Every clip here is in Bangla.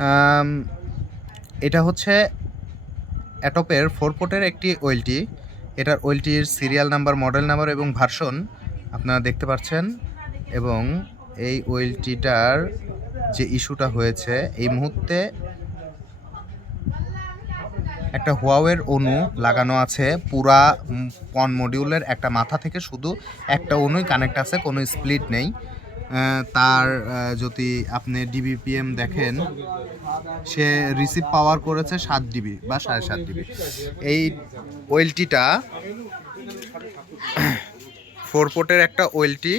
আম, এটা হচ্ছে অ্যাটপের 4 পোর্টের একটি ওয়েলটি। এটার ওয়েলটির সিরিয়াল নাম্বার, মডেল নাম্বার এবং ভার্সন আপনারা দেখতে পাচ্ছেন। এবং এই ওয়েলটিটার যে ইস্যুটা হয়েছে, এই মুহূর্তে একটা হুয়াওয়ের অণু লাগানো আছে পুরা পন মডিউলের একটা মাথা থেকে, শুধু একটা অণুই কানেক্ট আছে, কোনো স্প্লিট নেই। তার যদি আপনি ডিবিপিএম দেখেন, সে রিসিভ পাওয়ার করেছে 7 ডিবি বা 7.5 ডিবি। এই ওয়েলটিটা 4 পোর্টের একটা ওয়েলটি,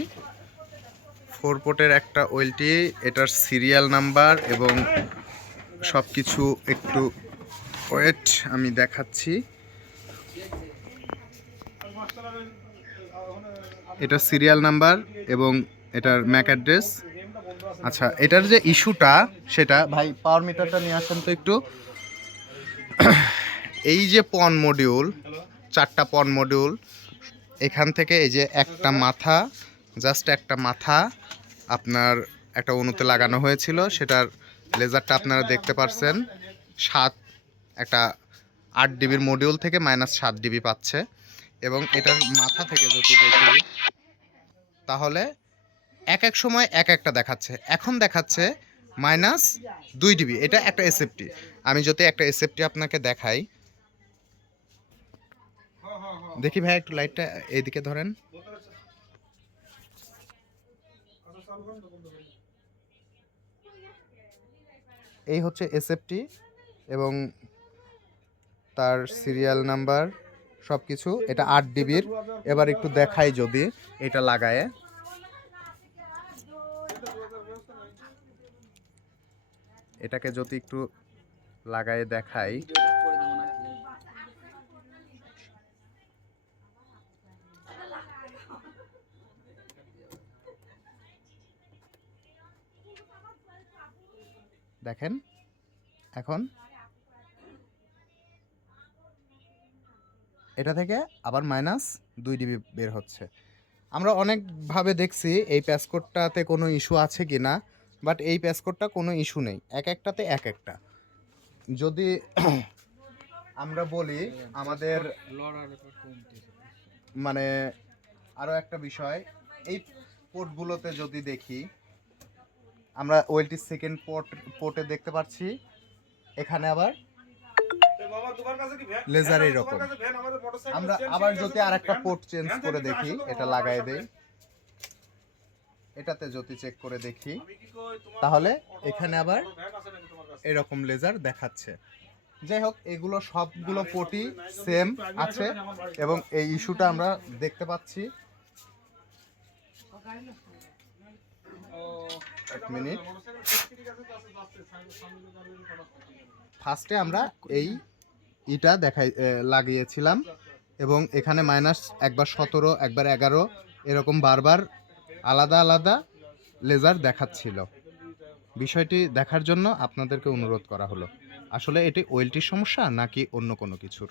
4 পোর্টের একটা ওয়েলটি। এটার সিরিয়াল নাম্বার এবং সব কিছু একটু ওয়েট, আমি দেখাচ্ছি। এটার সিরিয়াল নাম্বার এবং এটার ম্যাক অ্যাড্রেস। আচ্ছা, এটার যে ইস্যুটা, সেটা ভাই পাওয়ার মিটারটা নিয়ে আসেন তো একটু। এই যে পন মডিউল, 4টা পন মডিউল, এখান থেকে এই যে একটা মাথা, জাস্ট একটা মাথা আপনার একটা অণুতে লাগানো হয়েছিল, সেটার লেজারটা আপনারা দেখতে পাচ্ছেন। 7 একটা 8 ডিবির মডিউল থেকে -7 ডিবি পাচ্ছে। এবং এটার মাথা থেকে যদি দেখি, তাহলে এক এক সময় এক একটা দেখাচ্ছে। এখন দেখাচ্ছে -2 ডিবি। এটা একটা এসএফটি। আমি যদি একটা এসএফটি আপনাকে দেখাই, দেখি ভাই একটু লাইটটা এইদিকে ধরেন। এই হচ্ছে এসএফটি এবং তার সিরিয়াল নাম্বার সব কিছু। এটা 8 ডিবির। এবার একটু দেখাই যদি এটা লাগায়ে, এটাকে যদি একটু লাগায়ে দেখাই, দেখেন এখন এটা থেকে আবার -2 ডিবি বের হচ্ছে। আমরা অনেকভাবে দেখছি এই প্যাসকোডটাতে কোনো ইস্যু আছে কি না, বাট এই প্যাসকোডটা কোনো ইস্যু নেই, এক একটাতে এক একটা। যদি আমরা বলি আমাদের মানে আরও একটা বিষয়, এই পোর্টগুলোতে যদি দেখি, আমরা ওয়েলটির সেকেন্ড পোর্টে দেখতে পাচ্ছি এখানে আবার লেজার এইরকম। আমরা আবার যদি আর একটা পোর্ট চেঞ্জ করে দেখি, এটা লাগাই দেই, এটাতে যদি চেক করে দেখি, তাহলে এখানে আবার এরকম লেজার দেখাচ্ছে। যাই হোক, এগুলো সবগুলো পোর্টই সেম আছে এবং এই ইস্যুটা আমরা দেখতে পাচ্ছি। এক মিনিট, ফার্স্টে আমরা এই ইটা লাগিয়েছিলাম এবং এখানে একবার 17, একবার 11 এরকম বারবার আলাদা আলাদা লেজার দেখাচ্ছিল। বিষয়টি দেখার জন্য আপনাদেরকে অনুরোধ করা হলো। আসলে এটি ওয়েলটির সমস্যা নাকি অন্য কোনো কিছুর?